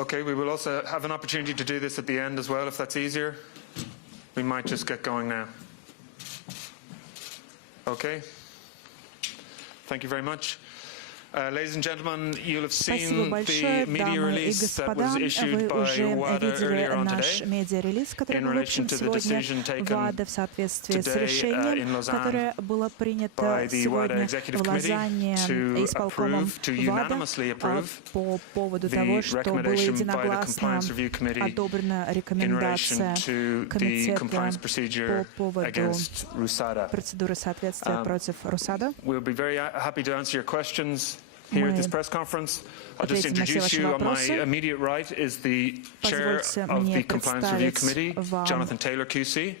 Okay, we will also have an opportunity to do this at the end as well, if that's easier. We might just get going now. Okay. Thank you very much. Ladies and gentlemen, you'll have seen the media release that was issued by WADA earlier on today in relation to the decision taken today in Lausanne by the WADA Executive Committee to unanimously approve the recommendation by the Compliance Review Committee in relation to the compliance procedure against RUSADA. We'll be very happy to answer your questions here at this press conference. I'll just introduce you. On my immediate right is the chair of the Compliance Review Committee, Jonathan Taylor, QC.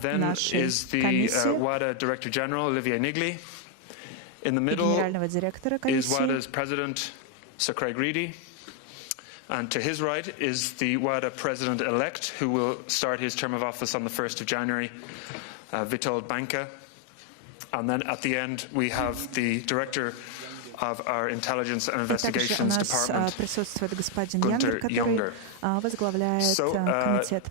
Then is the WADA Director General, Olivier Nigli. In the middle is WADA's President, Sir Craig Reedy. And to his right is the WADA President-elect, who will start his term of office on the 1st of January, Witold Banka. And then at the end, we have the Director of our Intelligence and Investigations Department, Gunther Junger. So,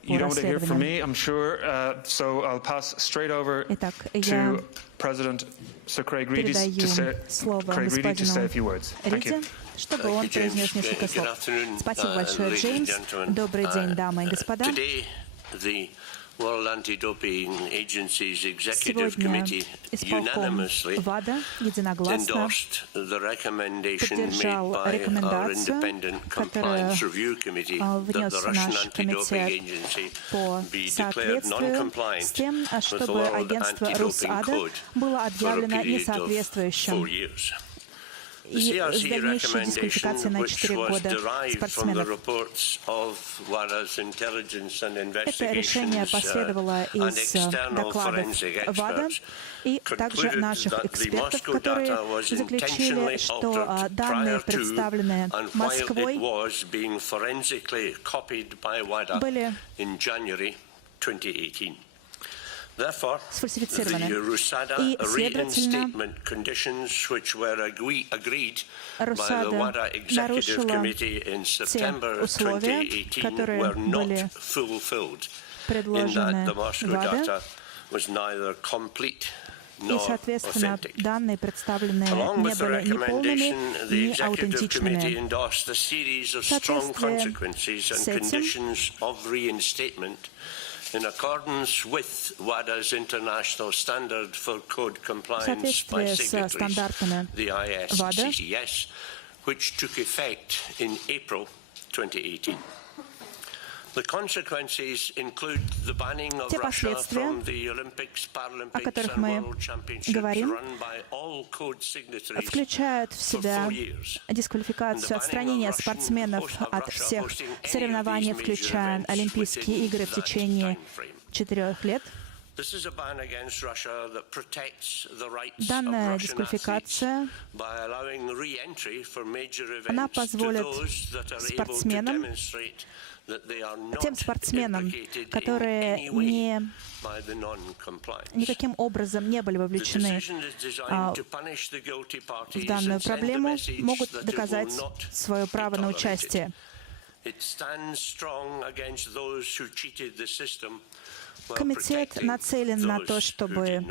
you don't want to hear from me, I'm sure, so I'll pass straight over to President Sir Craig Reedy to say a few words. Thank you. Чтобы он произнес несколько слов. Спасибо большое, Джеймс. Добрый день, дамы и господа. World Anti-Doping Agency's Executive Committee unanimously endorsed the recommendation made by our Independent Compliance Review Committee that the Russian Anti-Doping Agency be declared non-compliant with the World Anti-Doping Code for a period of 4 years. The CRC recommendation, which was derived from the reports of WADA's intelligence and investigations and external forensic experts, concluded that the Moscow data was intentionally altered prior to and while it was being forensically copied by WADA in January 2018. Therefore, the RUSADA reinstatement conditions which were agreed by the WADA Executive Committee in September 2018 were not fulfilled, in that the Moscow data was neither complete nor authentic. Along with the recommendation, the Executive Committee endorsed a series of strong consequences and conditions of reinstatement in accordance with WADA's International Standard for Code Compliance by Signatories, the ISCCS, which took effect in April 2018. The consequences include the banning of Russia from the Olympics, Paralympics and World Championships run by all code signatories включают в себя дисквалификацию, отстранение спортсменов от всех соревнований, включая Олимпийские игры в течение 4 лет. Данная дисквалификация, она позволит спортсменам, тем спортсменам, которые никаким образом не были вовлечены в данную проблему, могут доказать свое право на участие. Комитет нацелен на то, чтобы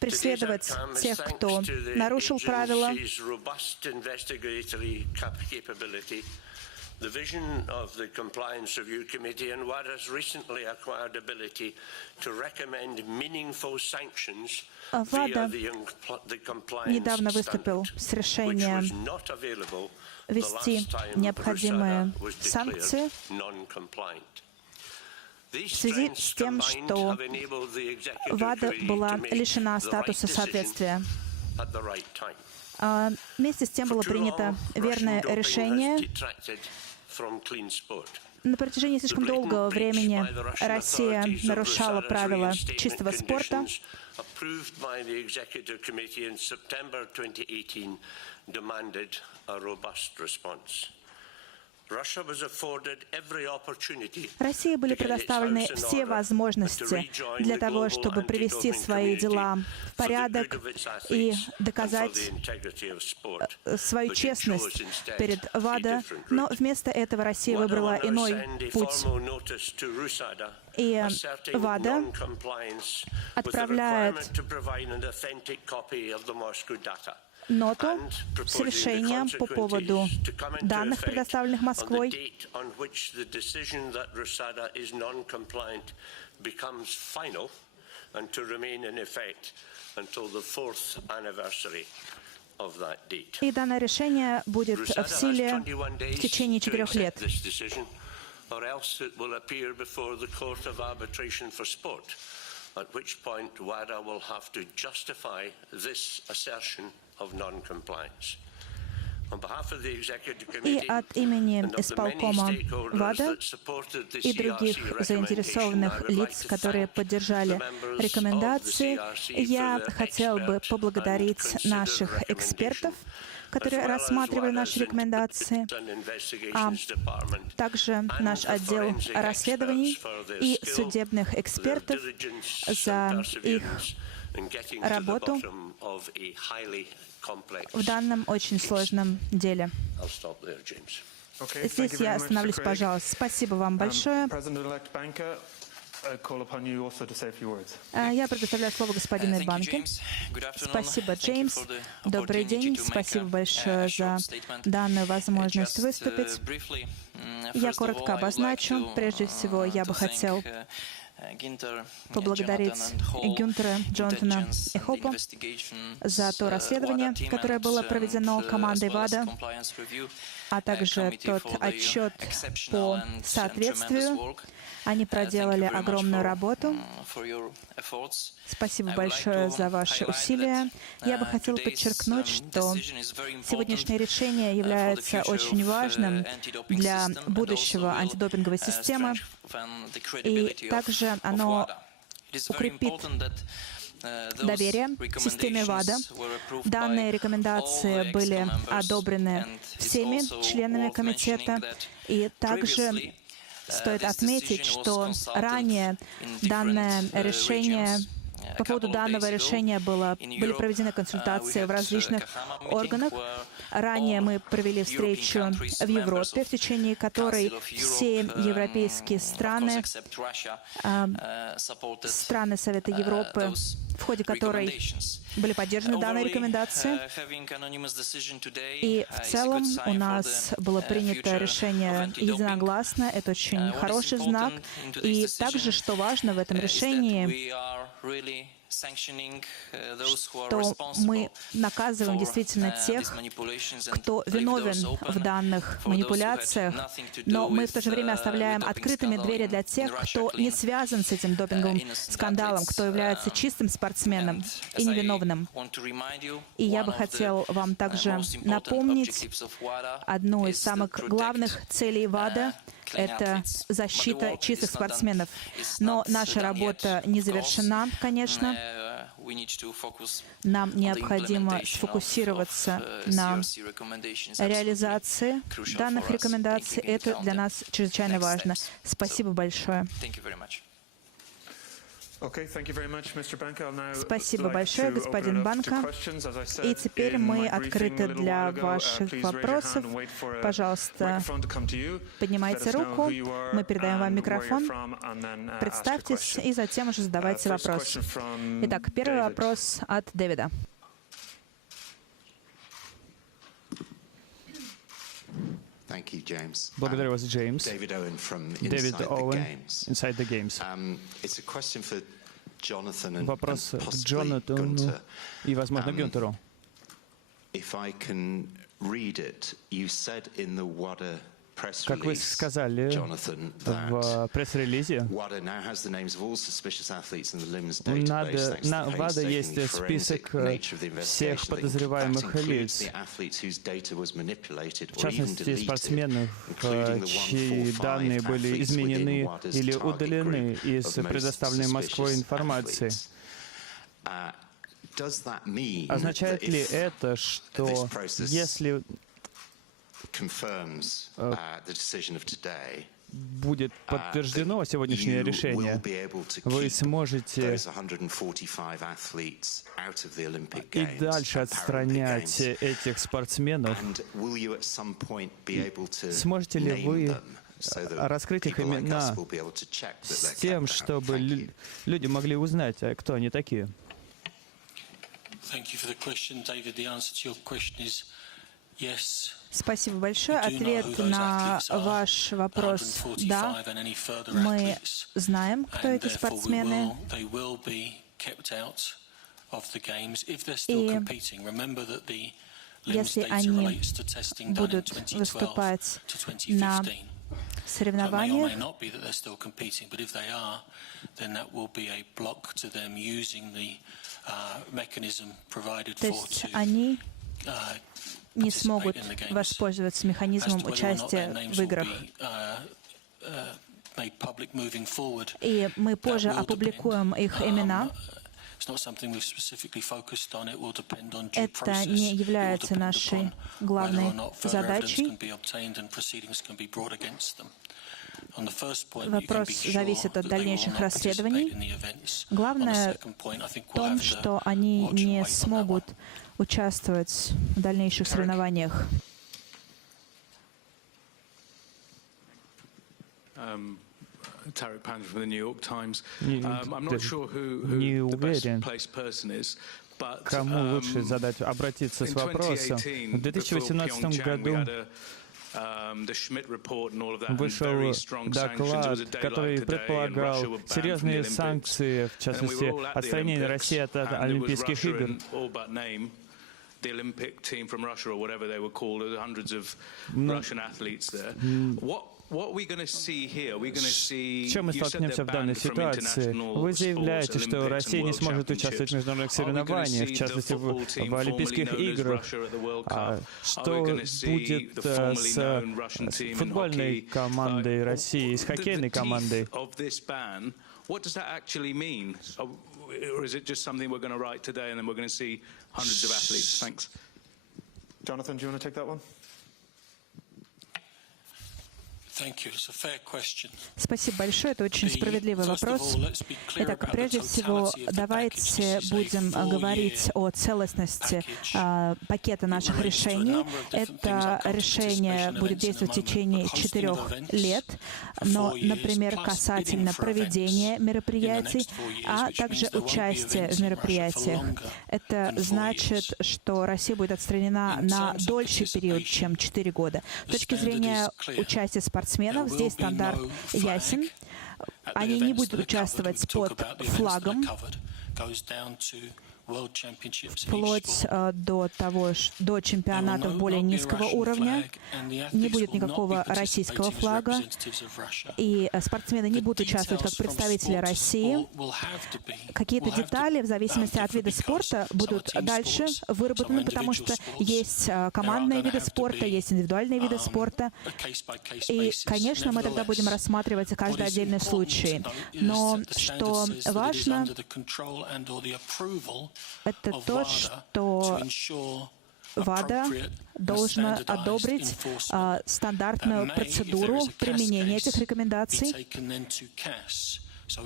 преследовать тех, кто нарушил правила. The vision of the Compliance Review Committee and WADA's recently acquired ability to recommend meaningful sanctions via the compliance выступил с решением ввести необходимые санкции в связи с тем, что ВАДА была лишена статуса соответствия. Вместе с тем было принято верное решение. На протяжении слишком долгого времени Россия нарушала правила чистого спорта. В России были предоставлены все возможности для того, чтобы привести свои дела в порядок и доказать свою честность перед ВАДА, но вместо этого Россия выбрала иной путь. И ВАДА отправляет ноту с решением по поводу данных, предоставленных Москвой, и данное решение будет в силе в течение 4 лет. At which point WADA will have to justify this assertion of non-compliance. И от имени исполкома ВАДА и других заинтересованных лиц, которые поддержали рекомендации, я хотел бы поблагодарить наших экспертов, которые рассматривали наши рекомендации, а также наш отдел расследований и судебных экспертов за их работу в данном очень сложном деле. Здесь я остановлюсь, пожалуйста. Спасибо вам большое. Я предоставляю слово господину Банке. Спасибо, Джеймс. Добрый день. Спасибо большое за данную возможность выступить. Я коротко обозначу. Прежде всего, я бы хотел поблагодарить Гюнтера, Джонатана и Хопа за то расследование, которое было проведено командой ВАДА, а также тот отчет по соответствию. Они проделали огромную работу. Спасибо большое за ваши усилия. Я бы хотел подчеркнуть, что сегодняшнее решение является очень важным для будущего антидопинговой системы, и также оно укрепит доверие к системе ВАДА. Данные рекомендации были одобрены всеми членами комитета, и также стоит отметить, что ранее данное решение, по поводу данного решения были проведены консультации в различных органах. Ранее мы провели встречу в Европе, в течение которой все европейские страны, страны Совета Европы, в ходе которой были поддержаны данные рекомендации. И в целом у нас было принято решение единогласно. Это очень хороший знак. И также, что важно в этом решении, что мы наказываем действительно тех, кто виновен в данных манипуляциях, но мы в то же время оставляем открытыми двери для тех, кто не связан с этим допинговым скандалом, кто является чистым спортсменом и невиновным. И я бы хотел вам также напомнить одну из самых главных целей ВАДА — это защита чистых спортсменов. Но наша работа не завершена, конечно. Нам необходимо сфокусироваться на реализации данных рекомендаций. Это для нас чрезвычайно важно. Спасибо большое. Спасибо большое, господин Банка. И теперь мы открыты для ваших вопросов. Пожалуйста, поднимайте руку. Мы передаем вам микрофон. Представьтесь и затем уже задавайте вопрос. Итак, первый вопрос от Дэвида. Благодарю вас, Джеймс. Дэвид Оуэн, Inside the Games. Вопрос к Джонатану и, возможно, Гюнтеру. Как вы сказали в пресс-релизе, у ВАДА есть список всех подозреваемых лиц, в частности, спортсменов, чьи данные были изменены или удалены из предоставленной Москвой информации. Означает ли это, что если будет подтверждено сегодняшнее решение, вы сможете и дальше отстранять этих спортсменов. Сможете ли вы раскрыть их имена с тем, чтобы люди могли узнать, кто они такие? Спасибо большое. Ответ на ваш вопрос – да. Мы знаем, кто эти спортсмены. И если они будут выступать на соревнованиях, то есть они не смогут воспользоваться механизмом участия в играх. И мы позже опубликуем их имена. Это не является нашей главной задачей. Вопрос зависит от дальнейших расследований. Главное в том, что они не смогут участвовать в дальнейших соревнованиях. Не уверен, кому лучше обратиться с вопросом. В 2018 году вышел доклад, который предполагал серьезные санкции, в частности, отстранение России от Олимпийских игр. The Olympic team from Russia, or whatever they were called, hundreds of Russian athletes there. What are we going to see here? We're going to see. С чем мы столкнемся в данной ситуации? Вы заявляете, что Россия не сможет участвовать в международных соревнованиях, в частности в Олимпийских играх. Что будет с футбольной командой России, с хоккейной командой? What does that actually mean? Or is it just something we're going to write today and then we're going to see hundreds of athletes? Thanks. Jonathan, do you want to take that one? Спасибо большое. Это очень справедливый вопрос. Итак, прежде всего, давайте будем говорить о целостности пакета наших решений. Это решение будет действовать в течение 4 лет, но, например, касательно проведения мероприятий, а также участия в мероприятиях. Это значит, что Россия будет отстранена на дольший период, чем 4 года. С точки зрения участия спортсменов, здесь стандарт ясен. Они не будут участвовать под флагом, вплоть до чемпионатов более низкого уровня. Не будет никакого российского флага, и спортсмены не будут участвовать как представители России. Какие-то детали, в зависимости от вида спорта, будут дальше выработаны, потому что есть командные виды спорта, есть индивидуальные виды спорта. И, конечно, мы тогда будем рассматривать каждый отдельный случай. Но что важно, это то, что ВАДА должна одобрить стандартную процедуру применения этих рекомендаций. То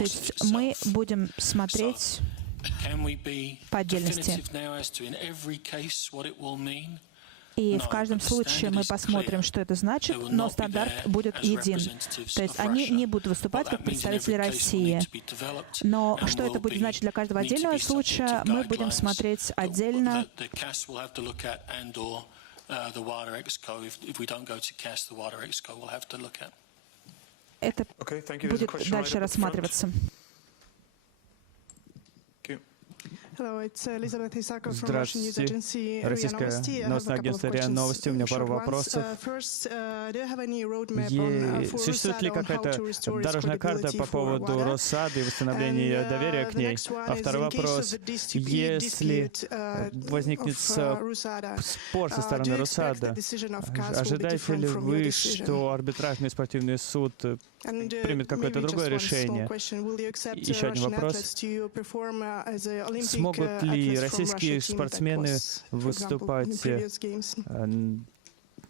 есть мы будем смотреть по отдельности. И в каждом случае мы посмотрим, что это значит, но стандарт будет един. То есть они не будут выступать как представители России. Но что это будет значить для каждого отдельного случая, мы будем смотреть отдельно. Это будет дальше рассматриваться. Здравствуйте. Российское новостное агентство РИА Новости. У меня пару вопросов. Существует ли какая-то дорожная карта по поводу Росады и восстановления доверия к ней? А второй вопрос. Если возникнет спор со стороны Росады, ожидаете ли вы, что арбитражный спортивный суд примет какое-то другое решение? Еще один вопрос. Смогут ли российские спортсмены выступать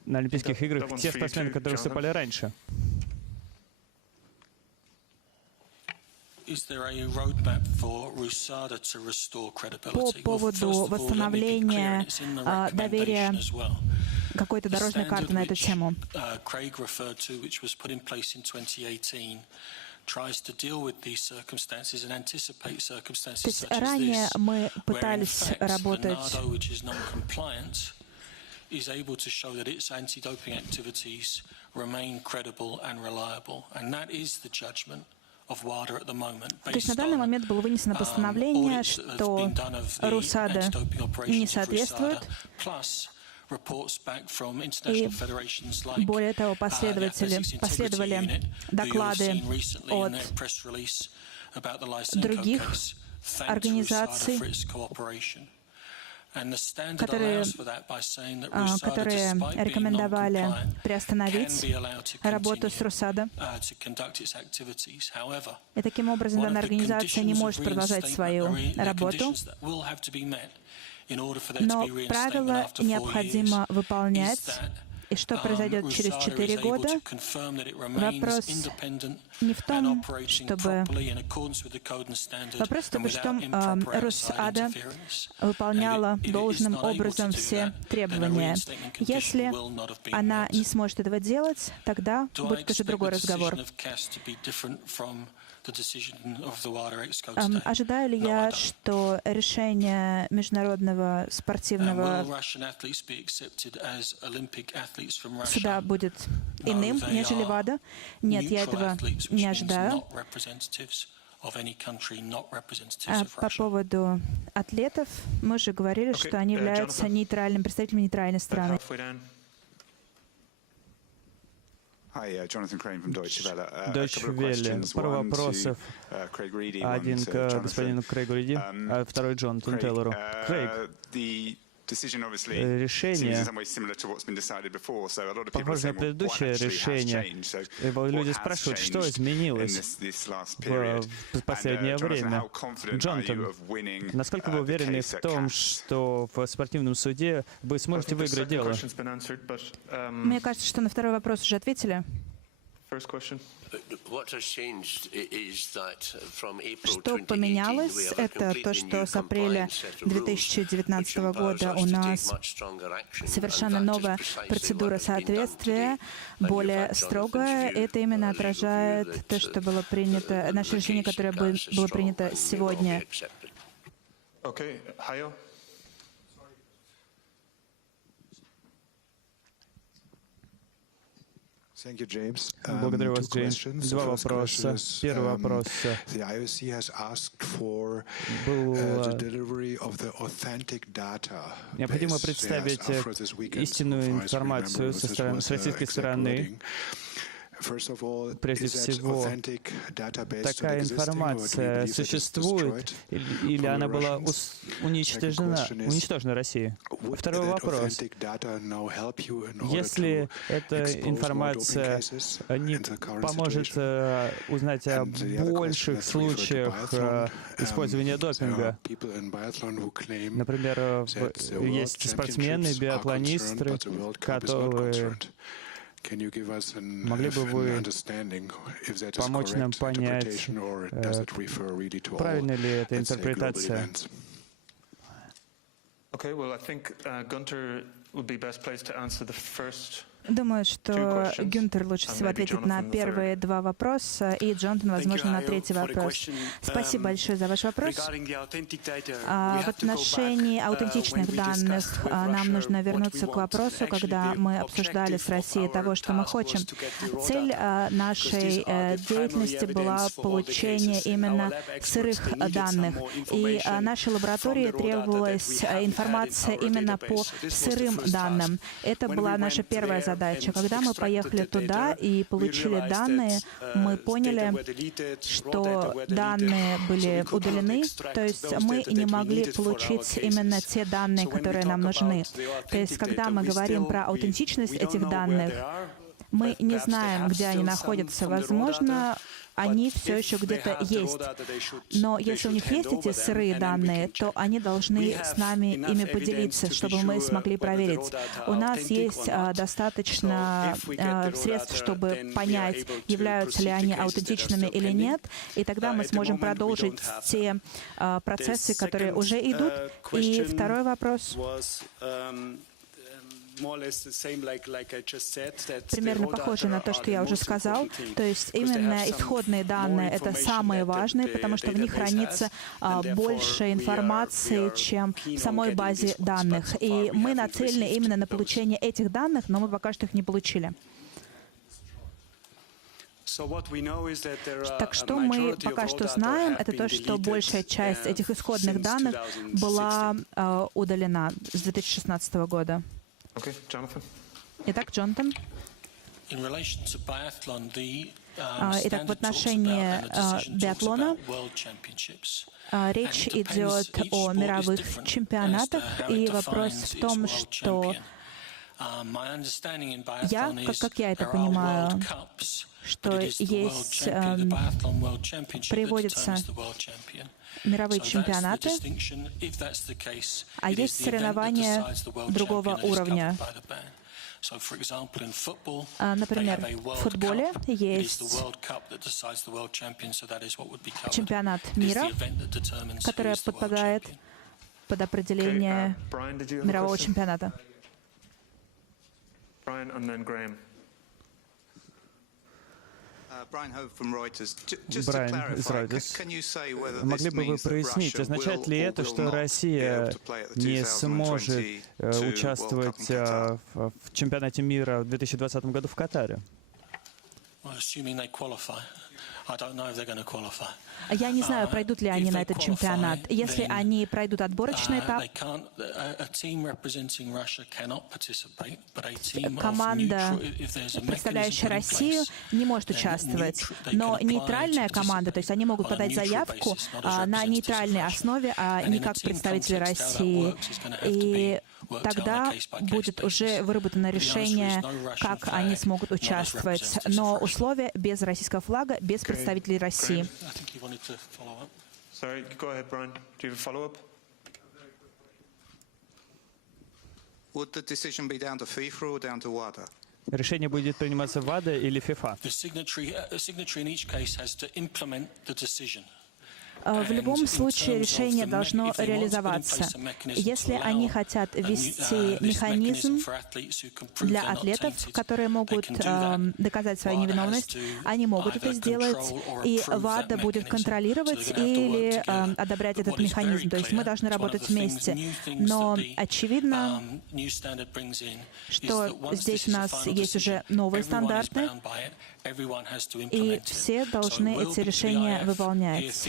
на Олимпийских играх, те спортсмены, которые выступали раньше? По поводу восстановления доверия, какой-то дорожной карты на эту тему. То есть ранее мы пытались работать is able to show that its anti-doping activities remain credible and reliable. And that is the judgment of WADA at the moment. То есть на данный момент было вынесено постановление, что РУСАДА не соответствует. И более того, последовали доклады от других организаций, которые рекомендовали приостановить работу с РУСАДА. И таким образом данная организация не может продолжать свою работу. Но правила необходимо выполнять. И что произойдет через 4 года? Вопрос не в том, чтобы РУСАДА выполняла должным образом все требования. Если она не сможет этого делать, тогда будет уже другой разговор. Ожидаю ли я, что решение Международного спортивного суда будет иным, нежели ВАДА? Нет, я этого не ожидаю. По поводу атлетов, мы уже говорили, что они являются нейтральным представителями нейтральной страны. Jonathan Crane from Deutsche Welle. Deutsche Welle. Пару вопросов. Один к господину Крейгу Риди, а второй Джонатану Тейлору. Крейг, решение похоже на предыдущее решение. Люди спрашивают, что изменилось в последнее время. Джонатан, насколько вы уверены в том, что в спортивном суде вы сможете выиграть дело? Мне кажется, что на второй вопрос уже ответили. Что поменялось, это то, что с апреля 2019 года у нас совершенно новая процедура соответствия, более строгая. Это именно отражает то, что было принято, наше решение, которое было принято сегодня. Благодарю вас, Джеймс. Два вопроса. Первый вопрос. Необходимо представить истинную информацию с российской стороны. Прежде всего, такая информация существует или она была уничтожена Россией? Второй вопрос. Если эта информация не поможет узнать о больших случаях использования допинга, например, есть спортсмены, биатлонисты, которые... Могли бы вы помочь нам понять, правильно ли эта интерпретация? Думаю, что Гюнтер лучше всего ответит на первые два вопроса, и Джонатан, возможно, на третий вопрос. Спасибо большое за ваш вопрос. В отношении аутентичных данных нам нужно вернуться к вопросу, когда мы обсуждали с Россией того, что мы хотим. Цель нашей деятельности была получение именно сырых данных. И нашей лаборатории требовалась информация именно по сырым данным. Это была наша первая задача. Когда мы поехали туда и получили данные, мы поняли, что данные были удалены, то есть мы не могли получить именно те данные, которые нам нужны. То есть когда мы говорим про аутентичность этих данных, мы не знаем, где они находятся. Возможно, они все еще где-то есть. Но если у них есть эти сырые данные, то они должны с нами ими поделиться, чтобы мы смогли проверить. У нас есть достаточно средств, чтобы понять, являются ли они аутентичными или нет, и тогда мы сможем продолжить те процессы, которые уже идут. И второй вопрос. Примерно похоже на то, что я уже сказал. То есть именно исходные данные — это самые важные, потому что в них хранится больше информации, чем в самой базе данных. И мы нацелены именно на получение этих данных, но мы пока что их не получили. Так что мы пока что знаем, это то, что большая часть этих исходных данных была удалена с 2016 года. Okay, Jonathan. Итак, Джонатан. Итак, в отношении биатлона речь идет о мировых чемпионатах, и вопрос в том, что как я это понимаю, что есть, приводятся мировые чемпионаты, а есть соревнования другого уровня. Например, в футболе есть чемпионат мира, который подпадает под определение мирового чемпионата. Brian and then Graham. Brian из Reuters. Могли бы вы прояснить, означает ли это, что Россия не сможет участвовать в чемпионате мира в 2020 году в Катаре? Я не знаю, пройдут ли они на этот чемпионат. Если они пройдут отборочный этап, команда, представляющая Россию, не может участвовать. Но нейтральная команда, то есть они могут подать заявку на нейтральной основе, а не как представители России. И тогда будет уже выработано решение, как они смогут участвовать. Но условия без российского флага, без представителей России. Sorry, go ahead, Brian. Do you have a follow-up? Would the decision be down to FIFA or down to WADA? Решение будет приниматься ВАДА или ФИФА? В любом случае решение должно реализоваться. Если они хотят ввести механизм для атлетов, которые могут доказать свою невиновность, они могут это сделать, и ВАДА будет контролировать или одобрять этот механизм. То есть мы должны работать вместе. Но очевидно, что здесь у нас есть уже новые стандарты, и все должны эти решения выполнять.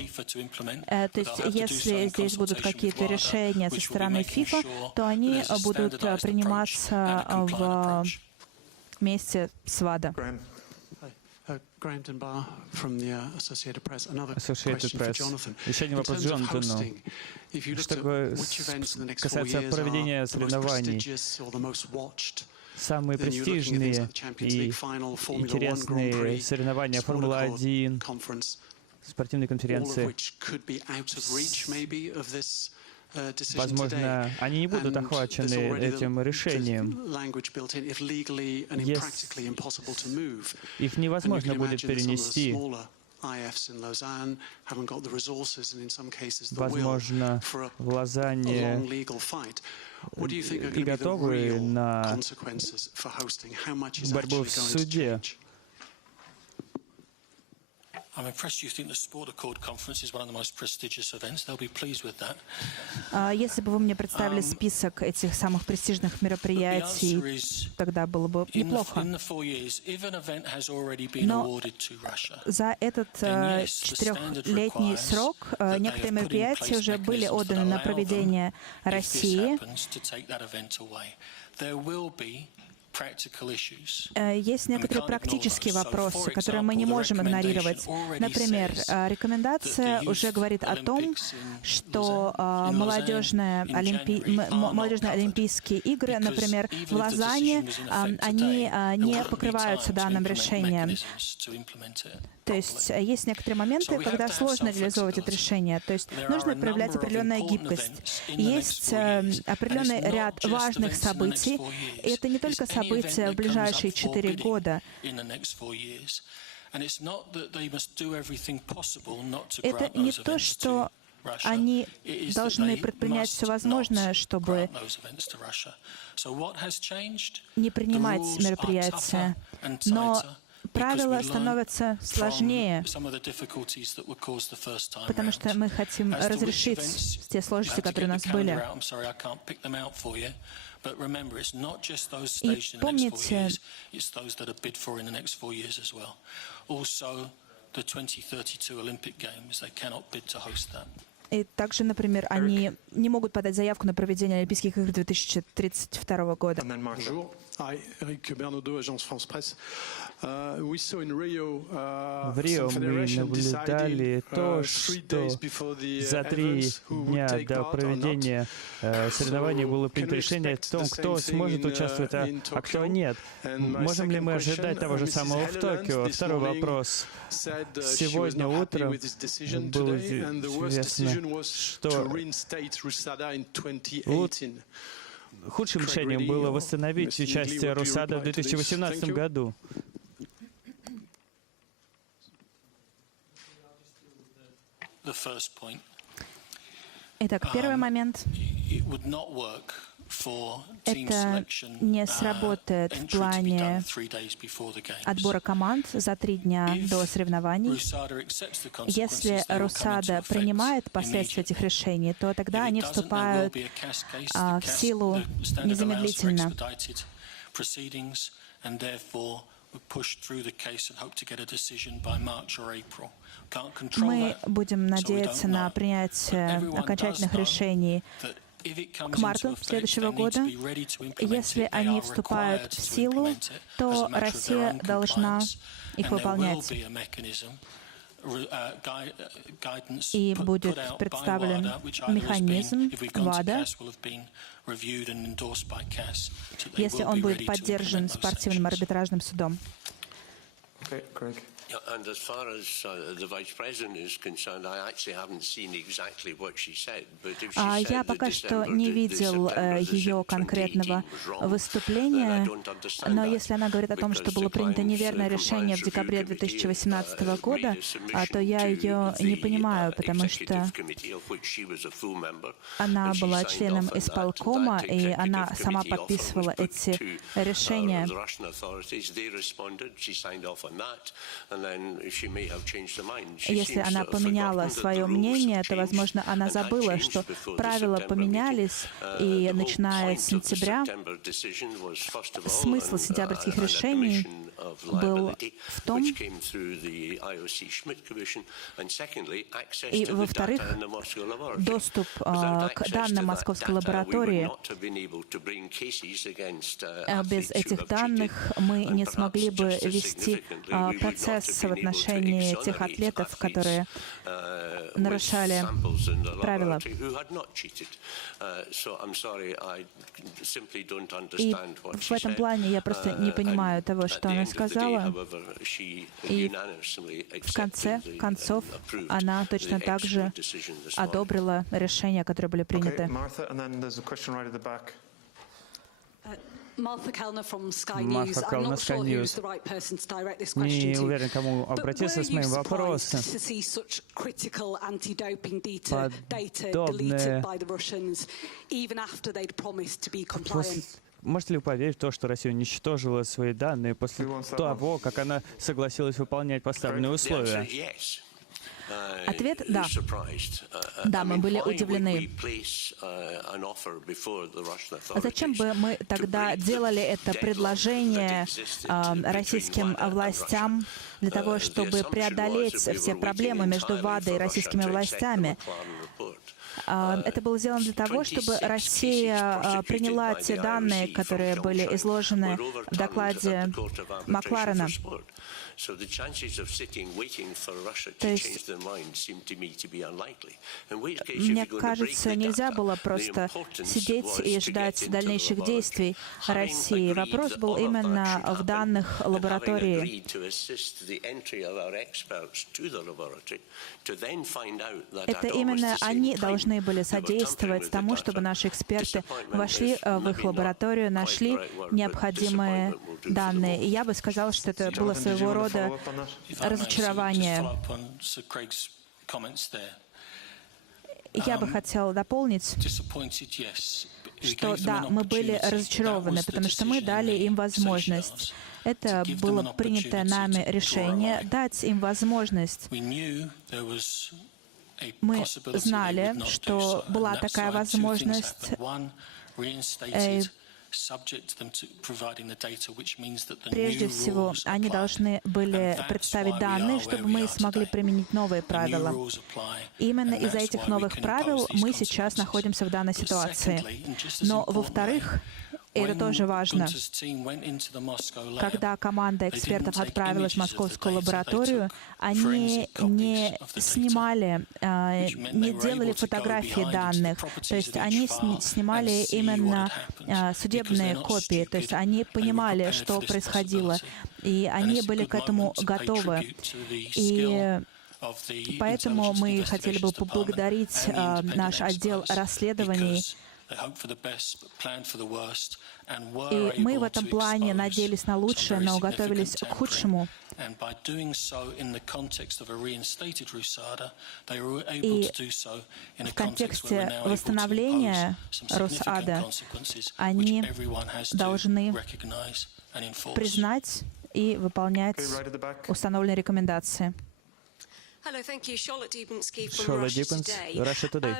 То есть, если здесь будут какие-то решения со стороны ФИФА, то они будут приниматься вместе с ВАДА. Graham Dunbar from the Associated Press. Another Associated question for Press. Jonathan. Еще один вопрос Джонатану. Что касается проведения соревнований, самые престижные и интересные соревнования Формула-1, спортивные конференции, возможно, они не будут охвачены этим решением. Их невозможно будет перенести. Возможно, в Лозанне и готовы на борьбу в суде. Если бы вы мне представили список этих самых престижных мероприятий, тогда было бы неплохо. Но за этот 4-летний срок некоторые мероприятия уже были отданы на проведение России. Есть некоторые практические вопросы, которые мы не можем игнорировать. Например, рекомендация уже говорит о том, что молодежные Олимпийские игры, например, в Лозанне, они не покрываются данным решением. То есть есть некоторые моменты, когда сложно реализовывать это решение. То есть нужно проявлять определенную гибкость. Есть определенный ряд важных событий, и это не только события в ближайшие 4 года. Это не то, что они должны предпринять все возможное, чтобы не принимать мероприятия. Но правила становятся сложнее, потому что мы хотим разрешить те сложности, которые у нас были. И помните, и также, например, они не могут подать заявку на проведение Олимпийских игр 2032 года. В Рио мы наблюдали то, что за 3 дня до проведения соревнований было принято решение о том, кто сможет участвовать, а кто нет. Можем ли мы ожидать того же самого в Токио? Второй вопрос. Сегодня утром было известно, что худшим решением было восстановить участие Русада в 2018 году. Итак, первый момент. Это не сработает в плане отбора команд за 3 дня до соревнований. Если Русада принимает последствия этих решений, то тогда они вступают в силу незамедлительно. Мы будем надеяться на принятие окончательных решений к марту следующего года. Если они вступают в силу, то Россия должна их выполнять. И будет представлен механизм ВАДА, если он будет поддержан спортивным арбитражным судом. And as far as the Vice President is concerned, I actually haven't seen exactly what she said. But if she said Я пока что не видел ее конкретного выступления, но если она говорит о том, что было принято неверное решение в декабре 2018 года, то я ее не понимаю, потому что она была членом исполкома, и она сама подписывала эти решения. Если она поменяла свое мнение, то, возможно, она забыла, что правила поменялись, и начиная с сентября смысл сентябрьских решений был в том, и, во-вторых, доступ к данным Московской лаборатории. Без этих данных мы не смогли бы вести процесс в отношении тех атлетов, которые нарушали правила. И в этом плане я просто не понимаю того, что она сказала. И в конце концов она точно так же одобрила решения, которые были приняты. Марта Келнер, Sky News. Не уверен, кому обратиться с моим вопросом. Можете ли вы поверить в то, что Россия уничтожила свои данные после того, как она согласилась выполнять поставленные условия? Ответ — да. Да, мы были удивлены. Зачем бы мы тогда делали это предложение российским властям для того, чтобы преодолеть все проблемы между ВАДА и российскими властями? Это было сделано для того, чтобы Россия приняла те данные, которые были изложены в докладе Макларена. То есть, мне кажется, нельзя было просто сидеть и ждать дальнейших действий России. Вопрос был именно в данных лаборатории. Это именно они должны были содействовать тому, чтобы наши эксперты вошли в их лабораторию, нашли необходимые данные. И я бы сказала, что это было своего рода разочарование. Я бы хотела дополнить, что да, мы были разочарованы, потому что мы дали им возможность. Это было принятое нами решение дать им возможность. Мы знали, что была такая возможность. Прежде всего, они должны были представить данные, чтобы мы смогли применить новые правила. Именно из-за этих новых правил мы сейчас находимся в данной ситуации. Но, во-вторых, и это тоже важно, когда команда экспертов отправилась в московскую лабораторию, они не снимали, не делали фотографии данных, то есть они снимали именно судебные копии, то есть они понимали, что происходило, и они были к этому готовы. И поэтому мы хотели бы поблагодарить наш отдел расследований. И мы в этом плане надеялись на лучшее, но готовились к худшему. И в контексте восстановления Росада они должны признать и выполнять установленные рекомендации. Charlotte Dippens, Russia Today.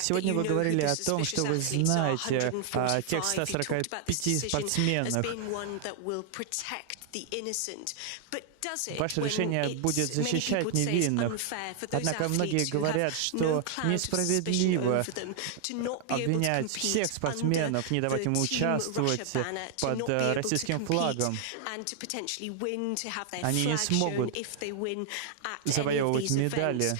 Сегодня вы говорили о том, что вы знаете о тех 145 спортсменах. Ваше решение будет защищать невинных. Однако многие говорят, что несправедливо обвинять всех спортсменов, не давать им участвовать под российским флагом. Они не смогут завоевывать медали,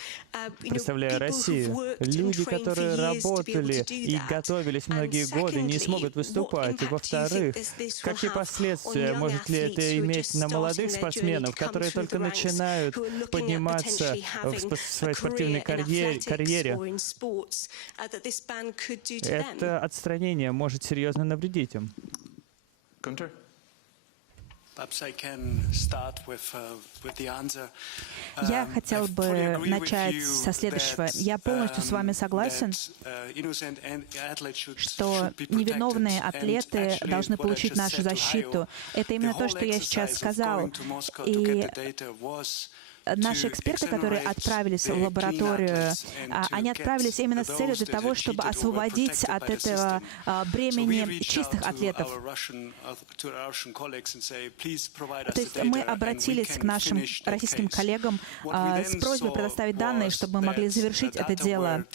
представляя Россию. Люди, которые работали и готовились многие годы, не смогут выступать. И, во-вторых, какие последствия может ли это иметь на молодых спортсменов, которые только начинают подниматься в своей спортивной карьере? Это отстранение может серьезно навредить им. Я хотел бы начать со следующего. Я полностью с вами согласен, что невиновные атлеты должны получить нашу защиту. Это именно то, что я сейчас сказал. И наши эксперты, которые отправились в лабораторию, они отправились именно с целью для того, чтобы освободить от этого бремени чистых атлетов. То есть мы обратились к нашим российским коллегам с просьбой предоставить данные, чтобы мы могли завершить это дело.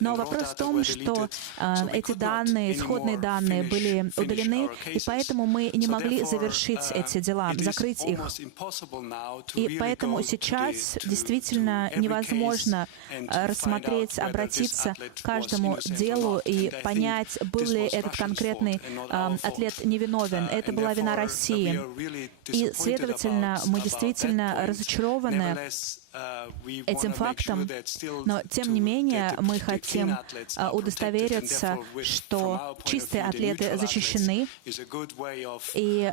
Но вопрос в том, что эти данные, исходные данные были удалены, и поэтому мы не могли завершить эти дела, закрыть их. И поэтому сейчас действительно невозможно рассмотреть, обратиться к каждому делу и понять, был ли этот конкретный атлет невиновен. Это была вина России. И, следовательно, мы действительно разочарованы этим фактом, но, тем не менее, мы хотим удостовериться, что чистые атлеты защищены, и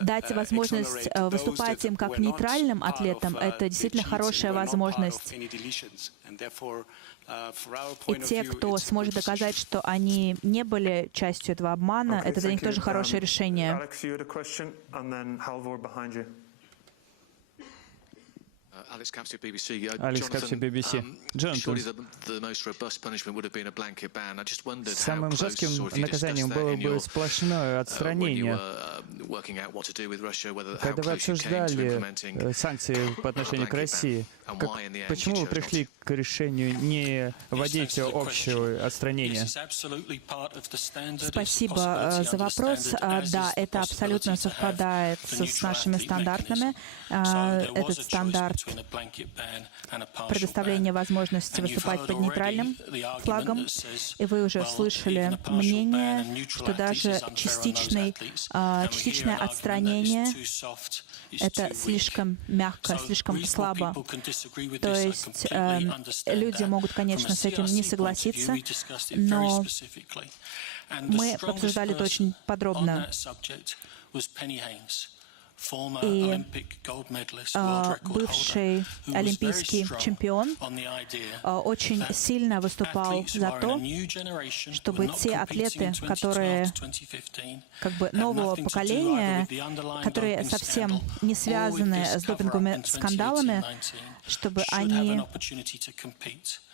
дать возможность выступать им как нейтральным атлетам — это действительно хорошая возможность. И те, кто сможет доказать, что они не были частью этого обмана, это для них тоже хорошее решение. Alex Capsio, BBC. Алекс Капси, BBC. Джонатан, самым жестким наказанием было бы сплошное отстранение. Когда вы обсуждали санкции по отношению к России, почему вы пришли к решению не вводить общее отстранение? Спасибо за вопрос. Да, это абсолютно совпадает с нашими стандартами. Этот стандарт предоставления возможности выступать под нейтральным флагом. И вы уже слышали мнение, что даже частичное отстранение — это слишком мягко, слишком слабо. То есть люди могут, конечно, с этим не согласиться, но мы обсуждали это очень подробно. И бывший олимпийский чемпион очень сильно выступал за то, чтобы те атлеты, которые нового поколения, которые совсем не связаны с допинговыми скандалами, чтобы они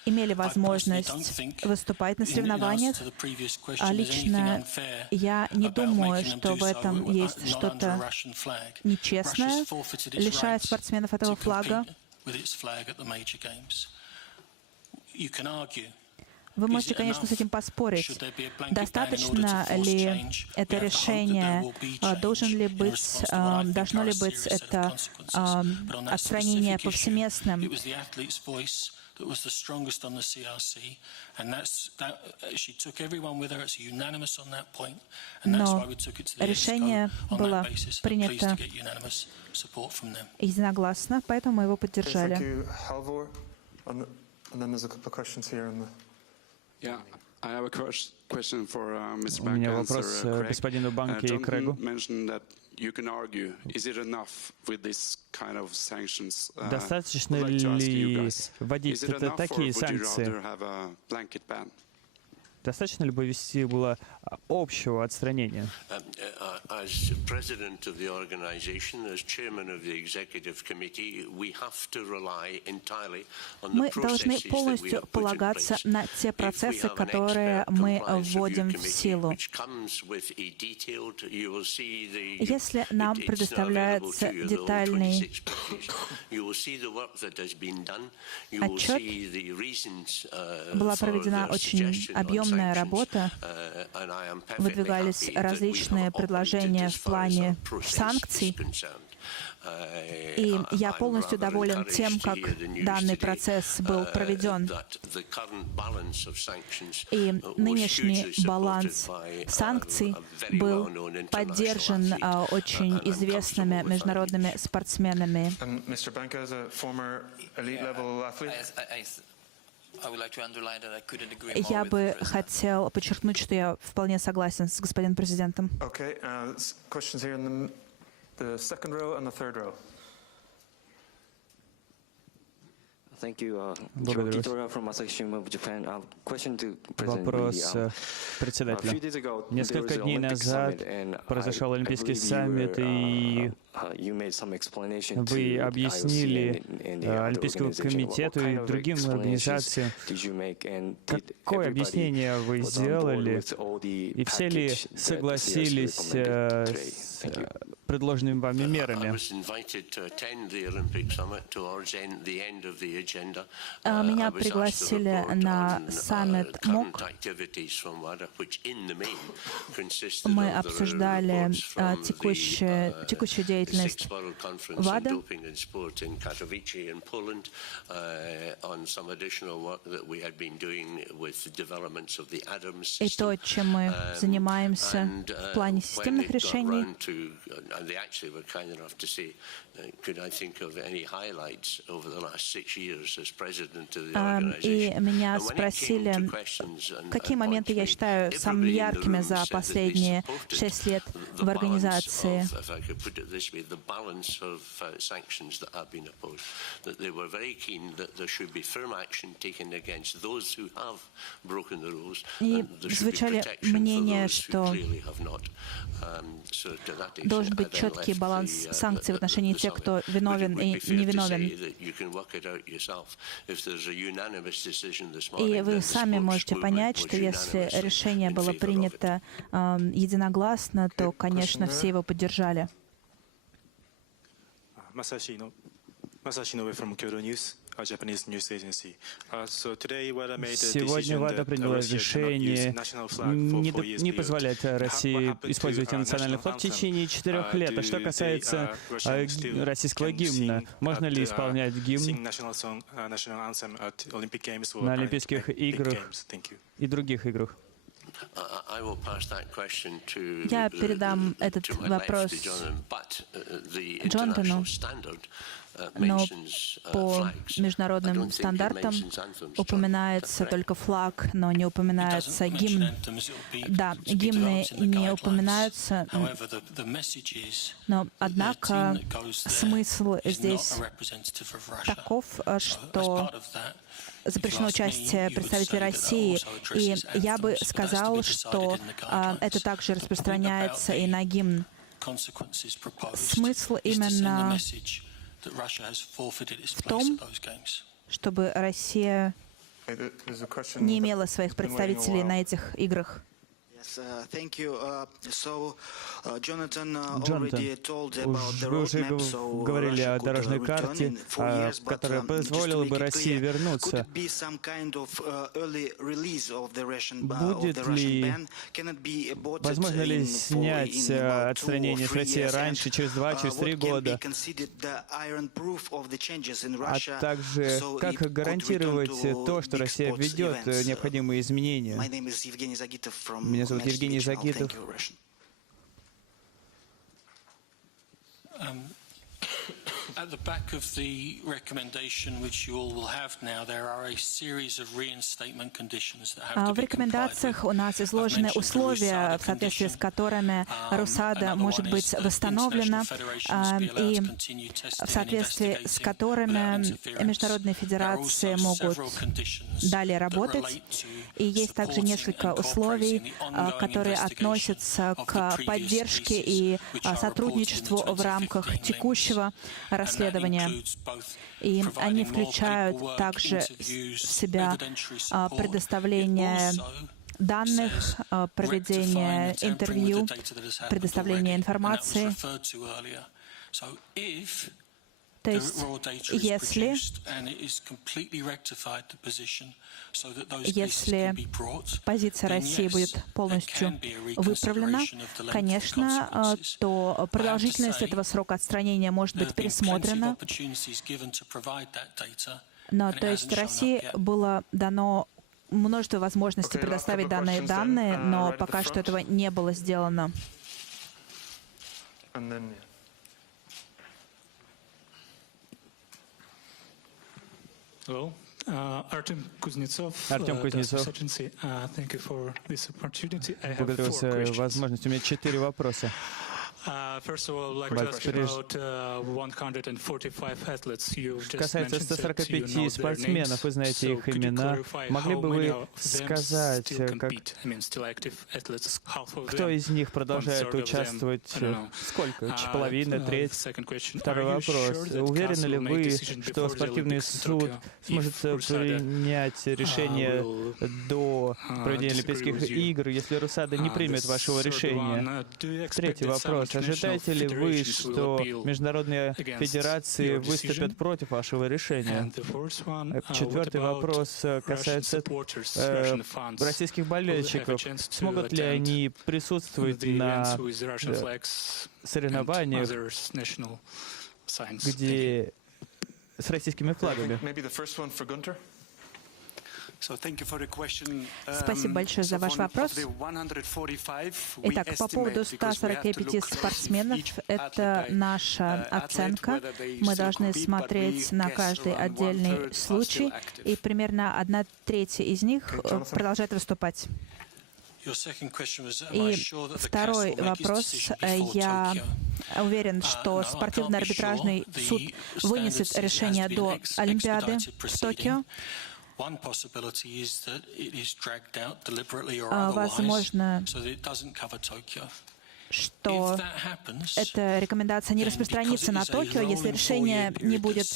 имели возможность выступать на соревнованиях. А лично я не думаю, что в этом есть что-то нечестное, лишая спортсменов этого флага. Вы можете, конечно, с этим поспорить. Достаточно ли это решение? Должно ли быть это отстранение повсеместным? Но решение было принято единогласно, поэтому мы его поддержали. У меня вопрос к господину Банке и Крэгу. Достаточно ли вводить такие санкции? Достаточно ли бы ввести было общего отстранения? Мы должны полностью полагаться на те процессы, которые мы вводим в силу. Если нам предоставляется детальный отчет, была проведена очень объемная работа, выдвигались различные предложения в плане санкций, и я полностью доволен тем, как данный процесс был проведен. И нынешний баланс санкций был поддержан очень известными международными спортсменами. Я бы хотел подчеркнуть, что я вполне согласен с господином президентом. Благодарю вас. Вопрос председателя. Несколько дней назад произошел Олимпийский саммит, и вы объяснили Олимпийскому комитету и другим организациям, какое объяснение вы сделали, и все ли согласились с предложенными вами мерами? Меня пригласили на саммит МОК. Мы обсуждали текущую деятельность ВАДА. И то, чем мы занимаемся в плане системных решений. И меня спросили, какие моменты я считаю самыми яркими за последние 6 лет в организации. И звучали мнения, что должен быть четкий баланс санкций в отношении тех, кто виновен и невиновен. И вы сами можете понять, что если решение было принято единогласно, то, конечно, все его поддержали. Сегодня ВАДА приняла решение не позволять России использовать национальный флаг в течение 4 лет. А что касается российского гимна, можно ли исполнять гимн на Олимпийских играх и других играх? Я передам этот вопрос Джонатану, но по международным стандартам упоминается только флаг, но не упоминается гимн. Да, гимны не упоминаются, но однако смысл здесь таков, что запрещено участие представителей России, и я бы сказал, что это также распространяется и на гимн. Смысл именно в том, чтобы Россия не имела своих представителей на этих играх. Джонатан, вы уже говорили о дорожной карте, которая позволила бы России вернуться. Будет ли, возможно ли снять отстранение с России раньше, через 2, через 3 года? А также, как гарантировать то, что Россия введет необходимые изменения? Меня зовут Евгений Загитов. At the back of the recommendation, which you all will have now, there are a series of reinstatement conditions that have to В be рекомендациях у нас изложены условия, в соответствии с которыми РУСАДА может быть восстановлена, и в соответствии с которыми международные федерации могут далее работать. И есть также несколько условий, которые относятся к поддержке и сотрудничеству в рамках текущего расследования. И они включают также в себя предоставление данных, проведение интервью, предоставление информации. То есть, если позиция России будет полностью выправлена, конечно, то продолжительность этого срока отстранения может быть пересмотрена. Но, то есть, России было дано множество возможностей предоставить данные данные, но пока что этого не было сделано. Артем Кузнецов. Благодарю за возможность. У меня 4 вопроса. Касается 145 спортсменов, вы знаете их имена. Могли бы вы сказать, кто из них продолжает участвовать? Сколько? Половина, треть? Второй вопрос. Уверены ли вы, что спортивный суд сможет принять решение до проведения Олимпийских игр, если РУСАДА не примет вашего решения? Третий вопрос. Ожидаете ли вы, что международные федерации выступят против вашего решения? Четвертый вопрос касается российских болельщиков. Смогут ли они присутствовать на соревнованиях, где с российскими флагами? Спасибо большое за ваш вопрос. Итак, по поводу 145 спортсменов, это наша оценка. Мы должны смотреть на каждый отдельный случай, и примерно 1/3 из них продолжает выступать. И второй вопрос. Я уверен, что спортивный арбитражный суд вынесет решение до Олимпиады в Токио. Возможно, что эта рекомендация не распространится на Токио, если решение не будет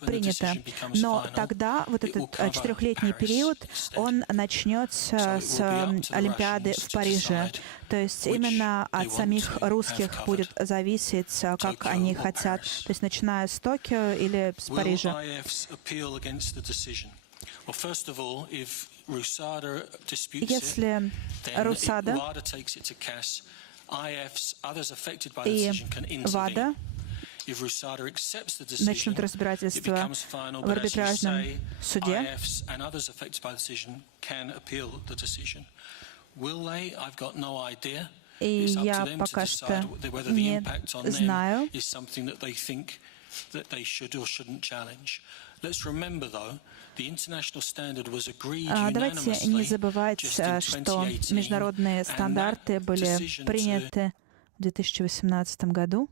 принято. Но тогда вот этот 4-летний период, он начнется с Олимпиады в Париже. То есть именно от самих русских будет зависеть, как они хотят. То есть начиная с Токио или с Парижа. Если Русада и ВАДА начнут разбирательство в арбитражном суде, и я пока что не знаю, давайте не забывать, что международные стандарты были приняты в 2018 году.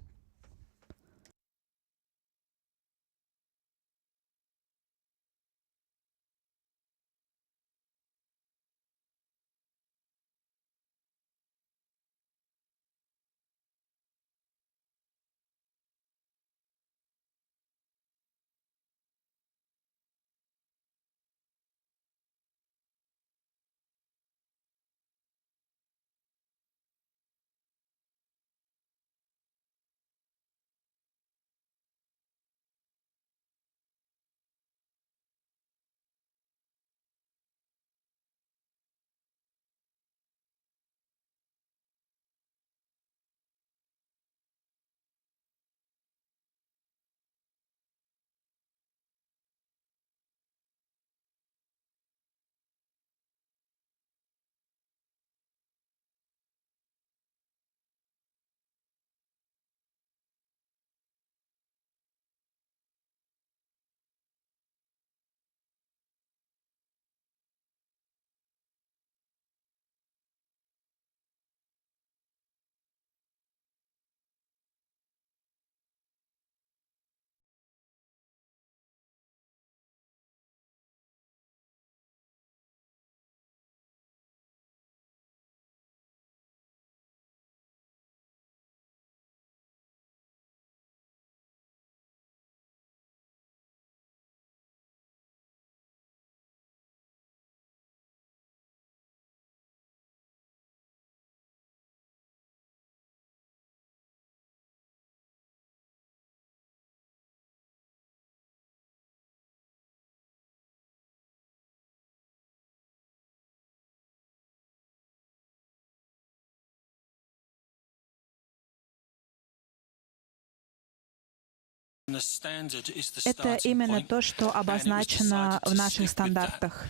Это именно то, что обозначено в наших стандартах.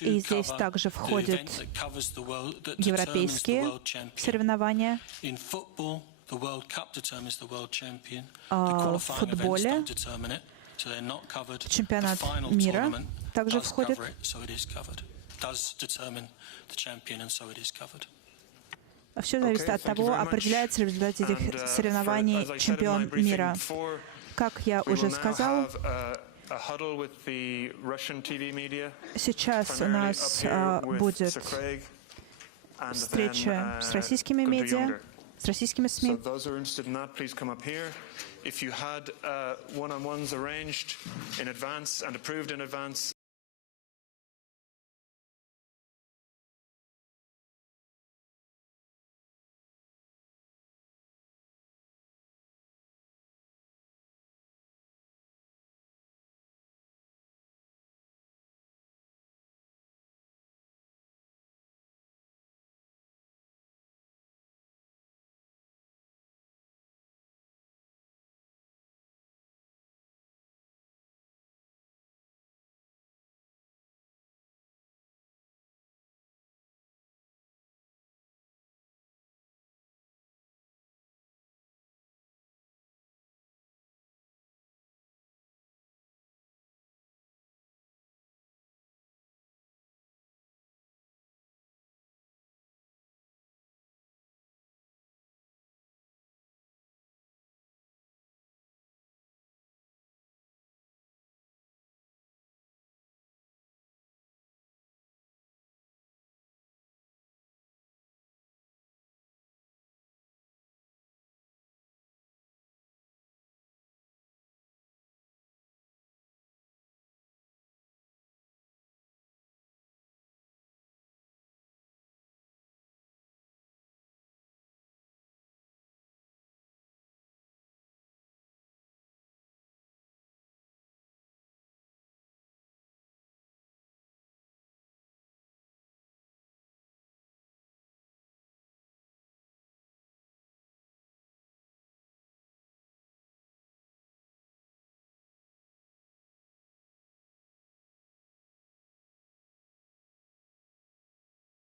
И здесь также входят европейские соревнования. В футболе чемпионат мира также входит. Все зависит от того, определяется ли в результате этих соревнований чемпион мира. Как я уже сказал, сейчас у нас будет встреча с российскими медиа, с российскими СМИ.